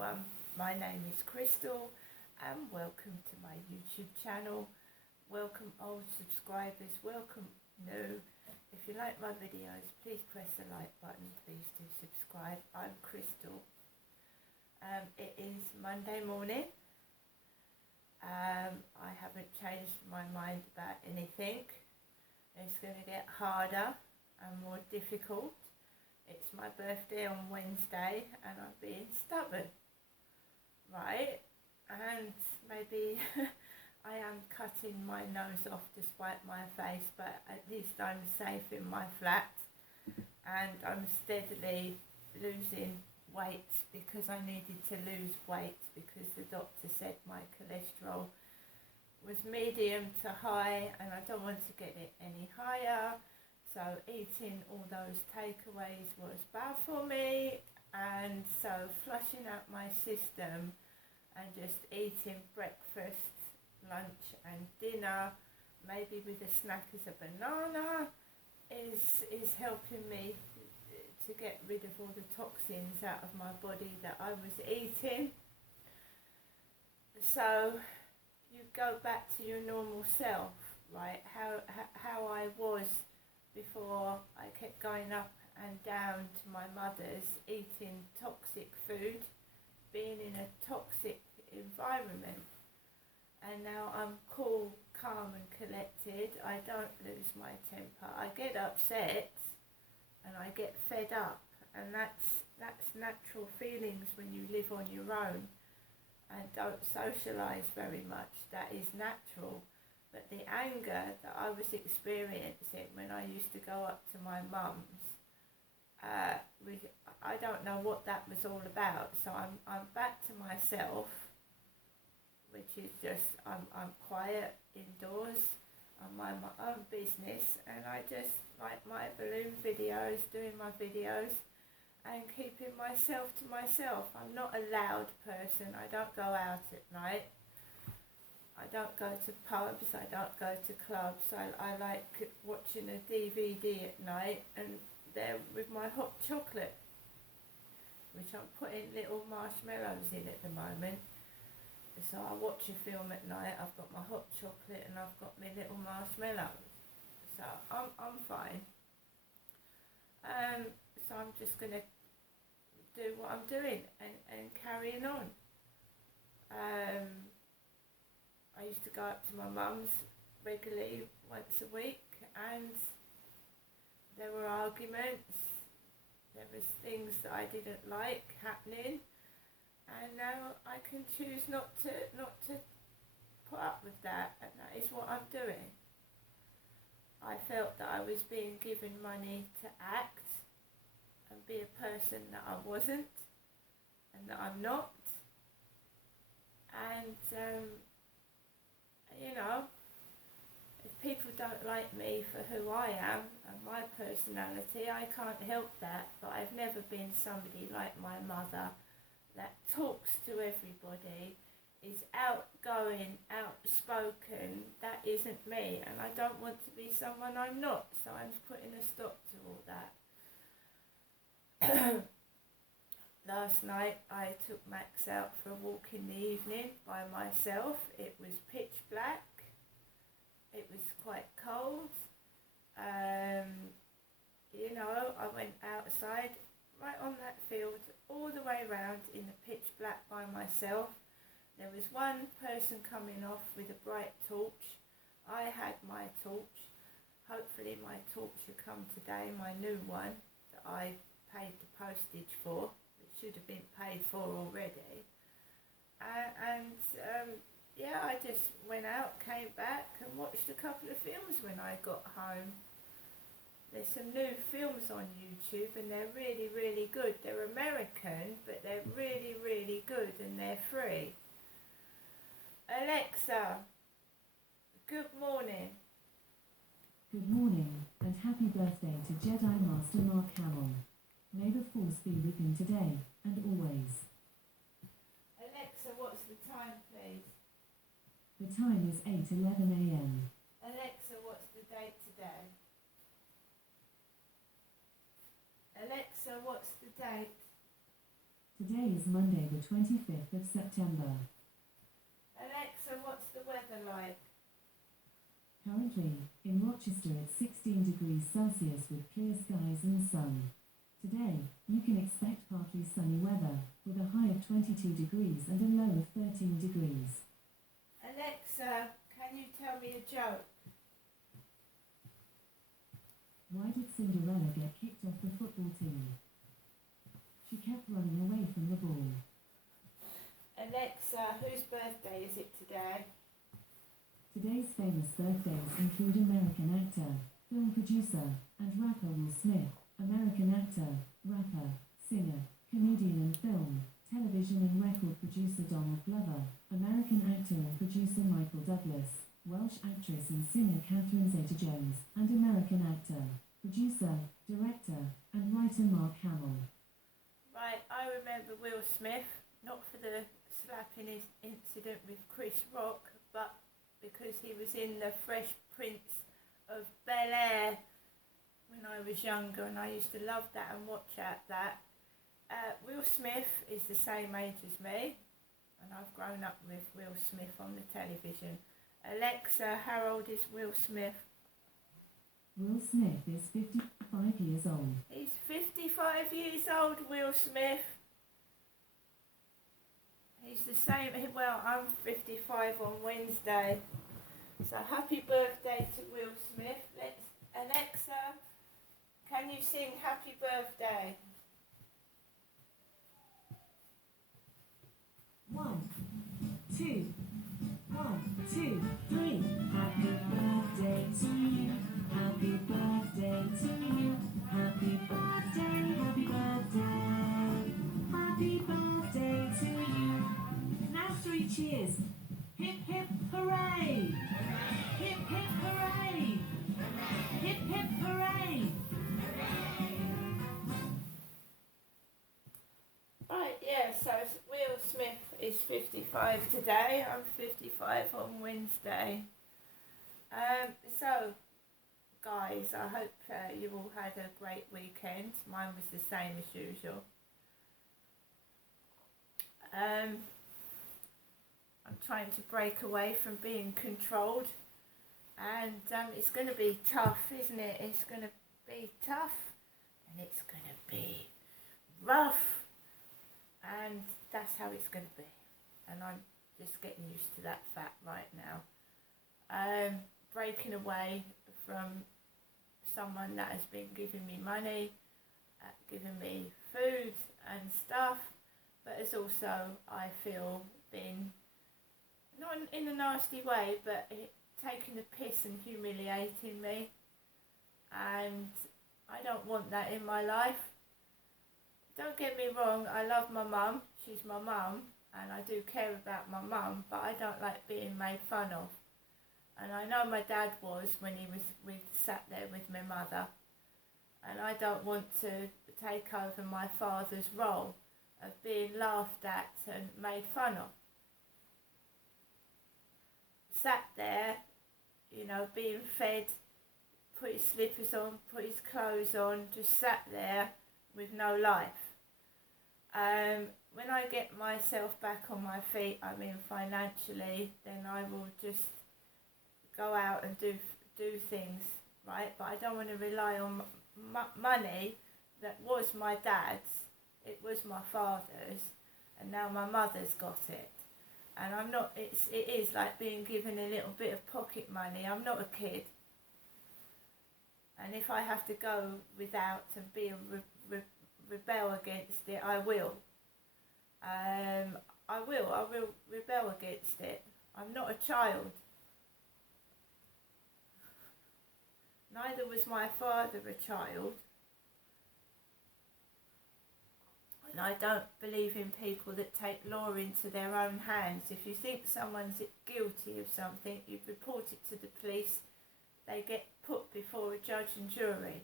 everyone, my name is Crystal and welcome to my YouTube channel. Welcome old subscribers, welcome new. If you like my videos, please press the like button, please do subscribe. I'm Crystal. It is Monday morning. I haven't changed my mind about anything. It's going to get harder and more difficult. It's my birthday on Wednesday and I'm being stubborn, right? And maybe I am cutting my nose off to spite my face, but at least I'm safe in my flat and I'm steadily losing weight because I needed to lose weight because the doctor said my cholesterol was medium to high and I don't want to get it any higher. So eating all those takeaways was bad for me, and so flushing out my system and just eating breakfast, lunch and dinner, maybe with a snack as a banana, is helping me to get rid of all the toxins out of my body that I was eating. So you go back to your normal self, right? How I was before I kept going up and down to my mother's, eating toxic food, being in a toxic environment. And now I'm cool, calm and collected. I don't lose my temper. I get upset and I get fed up, and that's natural feelings when you live on your own and don't socialise very much. That is natural. But the anger that I was experiencing when I used to go up to my mum's, I don't know what that was all about. So I'm back to myself, which is just I'm quiet indoors. I mind my own business, and I just like my balloon videos, doing my videos, and keeping myself to myself. I'm not a loud person. I don't go out at night. I don't go to pubs, I don't go to clubs. I like watching a DVD at night and there with my hot chocolate, which I'm putting little marshmallows in at the moment. So I watch a film at night, I've got my hot chocolate and I've got my little marshmallows. So I'm fine. So I'm just going to do what I'm doing and carrying on. I used to go up to my mum's regularly once a week, and there were arguments, there was things that I didn't like happening, and now I can choose not to put up with that, and that is what I'm doing. I felt that I was being given money to act and be a person that I wasn't and that I'm not, and you know, if people don't like me for who I am and my personality, I can't help that. But I've never been somebody like my mother that talks to everybody, is outgoing, outspoken. That isn't me, and I don't want to be someone I'm not. So I'm putting a stop to all that. Last night I took Max out for a walk in the evening by myself. It was pitch black. It was quite cold. You know, I went outside right on that field all the way around in the pitch black by myself. There was one person coming off with a bright torch. I had my torch. Hopefully my torch will come today, my new one that I paid the postage for. Should have been paid for already, yeah, I just went out, came back and watched a couple of films when I got home. There's some new films on YouTube and they're really, really good. They're American, but they're really, really good and they're free. Alexa, good morning. Good morning, and happy birthday to Jedi Master Mark Hamill. May the Force be with him today and always. Alexa, what's the time, please? The time is 8:11 a.m. Alexa, what's the date today? Alexa, what's the date? Today is Monday the 25th of September. Alexa, what's the weather like? Currently, in Rochester it's 16 degrees Celsius with clear skies and sun. Today, you can expect partly sunny weather, with a high of 22 degrees and a low of 13 degrees. Alexa, can you tell me a joke? Why did Cinderella get kicked off the football team? She kept running away from the ball. Alexa, whose birthday is it today? Today's famous birthdays include American actor, film producer, and rapper Will Smith, American actor, rapper, singer, comedian and film, television and record producer Donald Glover, American actor and producer Michael Douglas, Welsh actress and singer Catherine Zeta-Jones, and American actor, producer, director, and writer Mark Hamill. Right, I remember Will Smith, not for the slapping incident with Chris Rock, but because he was in the Fresh Prince of Bel-Air when I was younger, and I used to love that and watch that. Will Smith is the same age as me, and I've grown up with Will Smith on the television. Alexa, how old is Will Smith? Will Smith is 55 years old. He's 55 years old, Will Smith. He's the same, well, I'm 55 on Wednesday. So happy birthday to Will Smith. Alexa, can you sing happy birthday? 1, 2, 1, 2, 3. Happy birthday to you. Happy birthday to you. Happy birthday, happy birthday. Happy birthday to you. Now 3 cheers. Hip hip hooray. Hip hip hooray. Hip hip hooray. Right, yeah, so Will Smith is 55 today. I'm 55 on Wednesday. So, guys, I hope you all had a great weekend. Mine was the same as usual. I'm trying to break away from being controlled, and it's going to be tough, isn't it? It's going to be tough, and it's going to be rough, and that's how it's going to be, and I'm just getting used to that fact right now. Breaking away from someone that has been giving me money, giving me food and stuff, but it's also, I feel, been, not in a nasty way, but taking the piss and humiliating me, and I don't want that in my life. Don't get me wrong, I love my mum, she's my mum, and I do care about my mum, but I don't like being made fun of. And I know my dad was when he was sat there with my mother, and I don't want to take over my father's role of being laughed at and made fun of. Sat there, you know, being fed, put his slippers on, put his clothes on, just sat there with no life. When I get myself back on my feet, I mean financially, then I will just go out and do things, right? But I don't want to rely on money that was my dad's, it was my father's, and now my mother's got it. And I'm not, it is like being given a little bit of pocket money. I'm not a kid. And if I have to go without and be a rebel against it, I will. I will rebel against it. I'm not a child. Neither was my father a child. And I don't believe in people that take law into their own hands. If you think someone's guilty of something, you report it to the police, they get put before a judge and jury.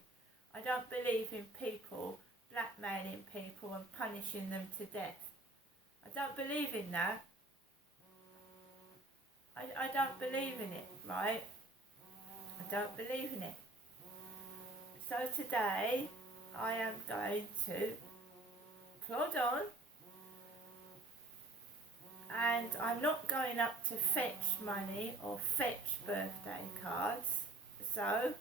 I don't believe in people blackmailing people and punishing them to death. I don't believe in that. I don't believe in it, right? I don't believe in it. So today I am going to plod on And I'm not going up to fetch money or fetch birthday cards. So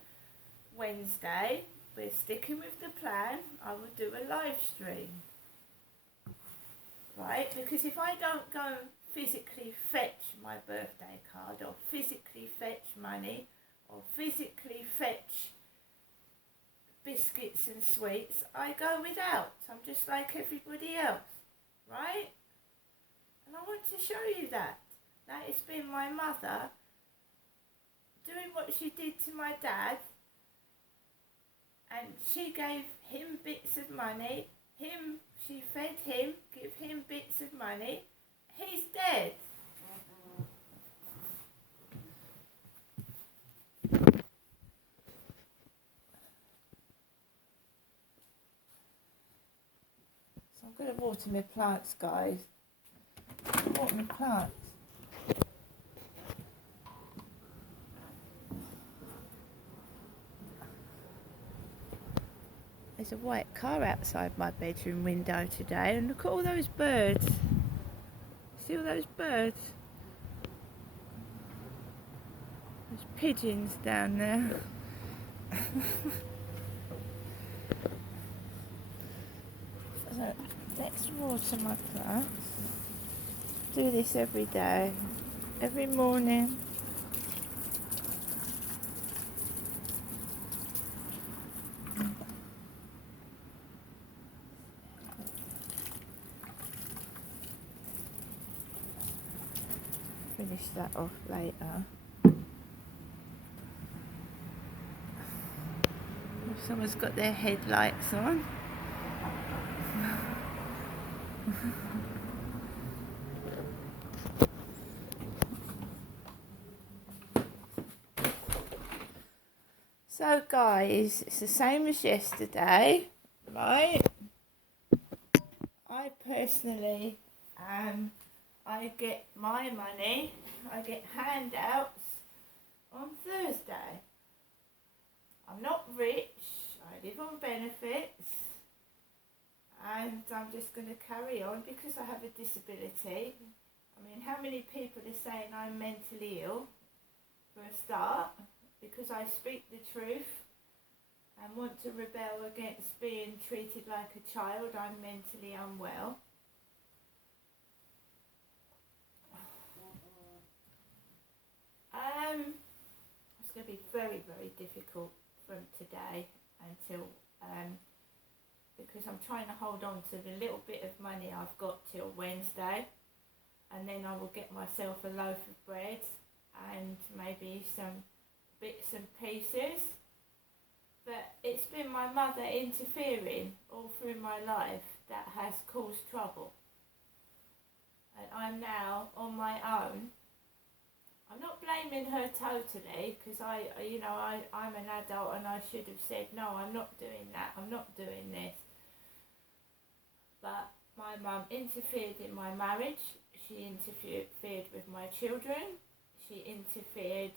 Wednesday, we're sticking with the plan. I will do a live stream. Right? Because if I don't go and physically fetch my birthday card or physically fetch money or physically fetch biscuits and sweets, I go without. I'm just like everybody else. Right? And I want to show you that. That has been my mother doing what she did to my dad. And she gave him bits of money. She fed him, give him bits of money. He's dead. So I'm going to water my plants, guys. Water my plants. There's a white car outside my bedroom window today, and look at all those birds. See all those birds? There's pigeons down there. So let's water my plants. Do this every day, every morning. Finish that off later. If someone's got their headlights on. So guys, it's the same as yesterday, right? I personally, I get my money, I get handouts on Thursday. I'm not rich, I live on benefits, and I'm just going to carry on because I have a disability. I mean, how many people are saying I'm mentally ill, for a start, because I speak the truth and want to rebel against being treated like a child. I'm mentally unwell. It's going to be very, very difficult from today until, because I'm trying to hold on to the little bit of money I've got till Wednesday, and then I will get myself a loaf of bread and maybe some bits and pieces. But it's been my mother interfering all through my life that has caused trouble. And I'm now on my own. I'm not blaming her totally, because I'm an adult and I should have said, no, I'm not doing that, I'm not doing this. But my mum interfered in my marriage, she interfered with my children, she interfered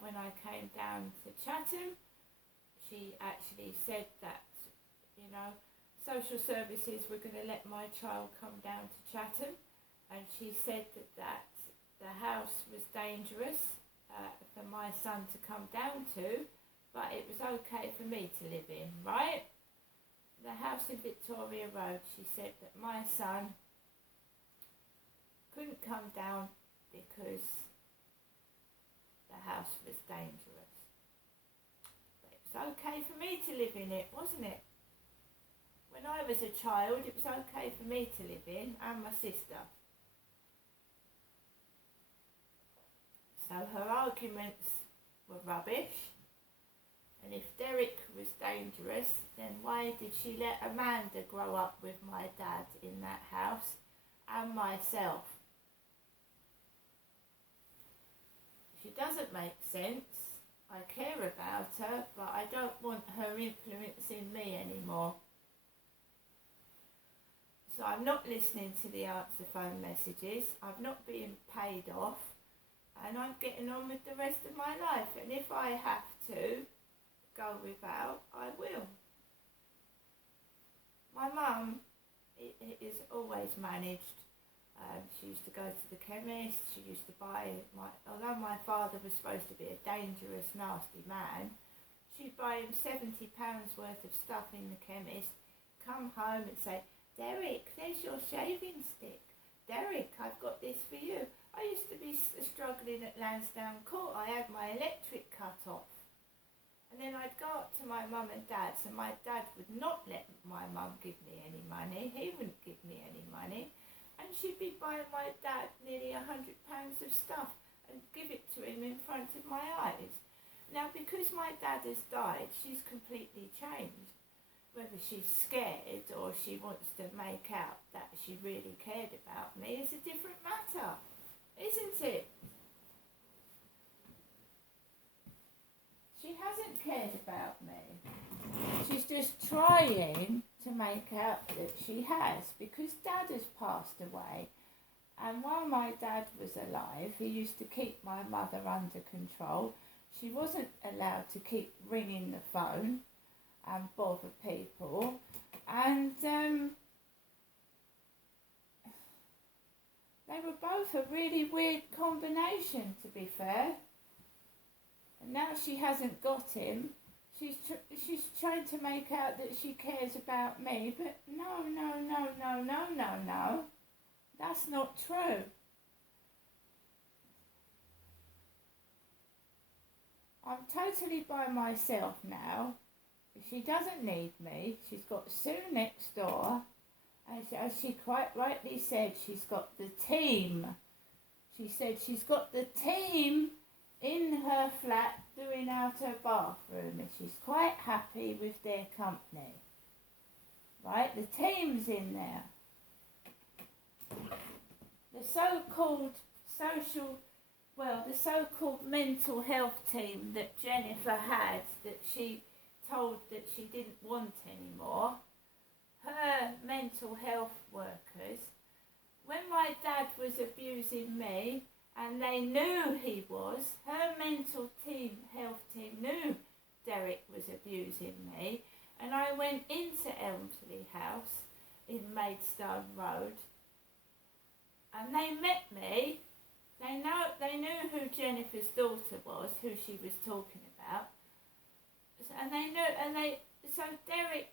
when I came down to Chatham. She actually said that, social services were going to let my child come down to Chatham, and she said that the house was dangerous for my son to come down to, but it was okay for me to live in, right? The house in Victoria Road, she said that my son couldn't come down because the house was dangerous. But it was okay for me to live in it, wasn't it? When I was a child, it was okay for me to live in, and my sister. So her arguments were rubbish, and if Derek was dangerous, then why did she let Amanda grow up with my dad in that house and myself? She doesn't make sense. I care about her, but I don't want her influencing me anymore. So I'm not listening to the answer phone messages. I'm not being paid off. And I'm getting on with the rest of my life. And if I have to go without, I will. My mum is always managed She used to go to the chemist. She used to buy although my father was supposed to be a dangerous, nasty man, she'd buy him £70 worth of stuff in the chemist, come home and say, Derek, there's your shaving stick. Derek, I've got this for you. I used to be struggling at Lansdowne Court. I had my electric cut off. And then I'd go up to my mum and dad's, and my dad would not let my mum give me any money. He wouldn't give me any money. And she'd be buying my dad nearly £100 of stuff and give it to him in front of my eyes. Now, because my dad has died, she's completely changed. Whether she's scared or she wants to make out that she really cared about me is a different matter, isn't it? She hasn't cared about me. She's just trying to make out that she has, because Dad has passed away. And while my dad was alive, he used to keep my mother under control. She wasn't allowed to keep ringing the phone and bother people. And they were both a really weird combination, to be fair. And now she hasn't got him. She's trying to make out that she cares about me, but no. That's not true. I'm totally by myself now. She doesn't need me. She's got Sue next door. As she quite rightly said, she's got the team. She said she's got the team in her flat doing out her bathroom, and she's quite happy with their company. Right, the team's in there. The so-called the so-called mental health team that Jennifer had, that she told that she didn't want anymore, her mental health workers, when my dad was abusing me, and they knew he was, her mental health team knew Derek was abusing me, and I went into Elmsley House in Maidstone Road, and they met me. They knew who Jennifer's daughter was, who she was talking about, so Derek,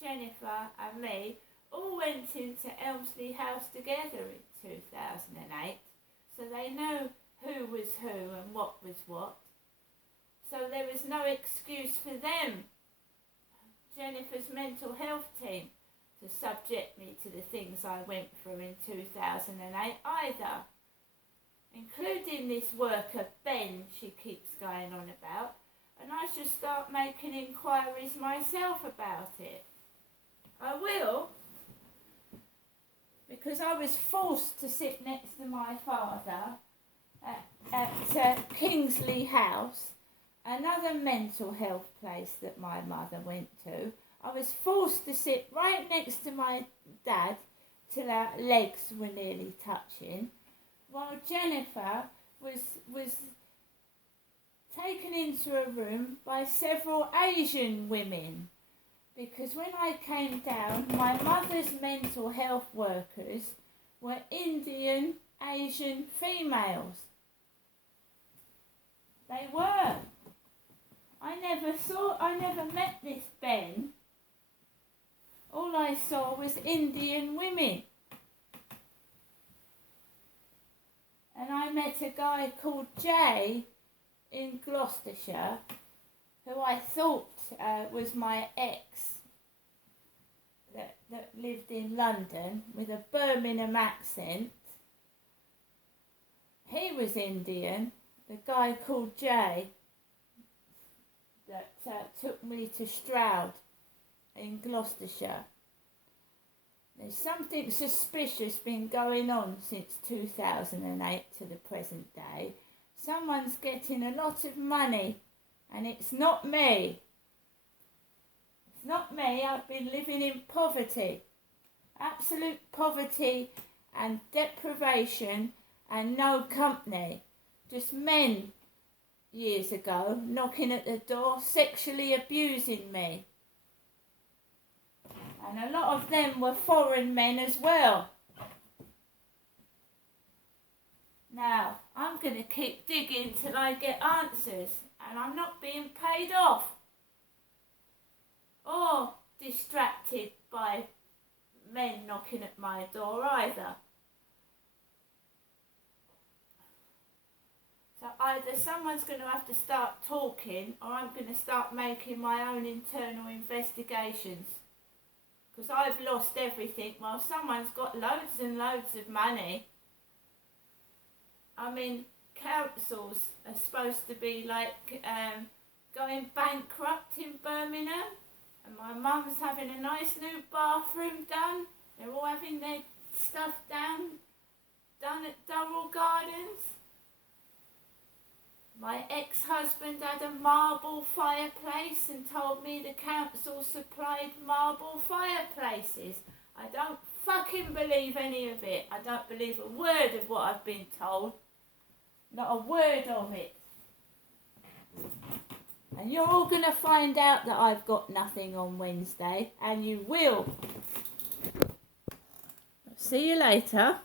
Jennifer and me all went into Elmsley House together in 2008. So they know who was who and what was what. So there was no excuse for them, Jennifer's mental health team, to subject me to the things I went through in 2008 either. Including this worker, Ben, she keeps going on about. And I should start making inquiries myself about it. I will. Because I was forced to sit next to my father at Kingsley House, another mental health place that my mother went to. I was forced to sit right next to my dad till our legs were nearly touching, while Jennifer was taken into a room by several Asian women. Because when I came down, my mother's mental health workers were Indian, Asian females. They were. I never met this Ben. All I saw was Indian women. And I met a guy called Jay in Gloucestershire, who I thought was my ex that lived in London with a Birmingham accent. He was Indian, the guy called Jay that took me to Stroud in Gloucestershire. There's something suspicious been going on since 2008 to the present day. Someone's getting a lot of money, and it's not me. It's not me. I've been living in poverty, absolute poverty and deprivation and no company. Just men years ago knocking at the door, sexually abusing me. And a lot of them were foreign men as well. Now, I'm going to keep digging till I get answers, and I'm not being paid off or distracted by men knocking at my door either. So either someone's going to have to start talking, or I'm going to start making my own internal investigations. Because I've lost everything while someone's got loads and loads of money. I mean, councils are supposed to be like going bankrupt in Birmingham. And my mum's having a nice new bathroom done. They're all having their stuff done at Durrell Gardens. My ex-husband had a marble fireplace and told me the council supplied marble fireplaces. I don't fucking believe any of it. I don't believe a word of what I've been told. Not a word of it. And you're all going to find out that I've got nothing on Wednesday, and you will. See you later.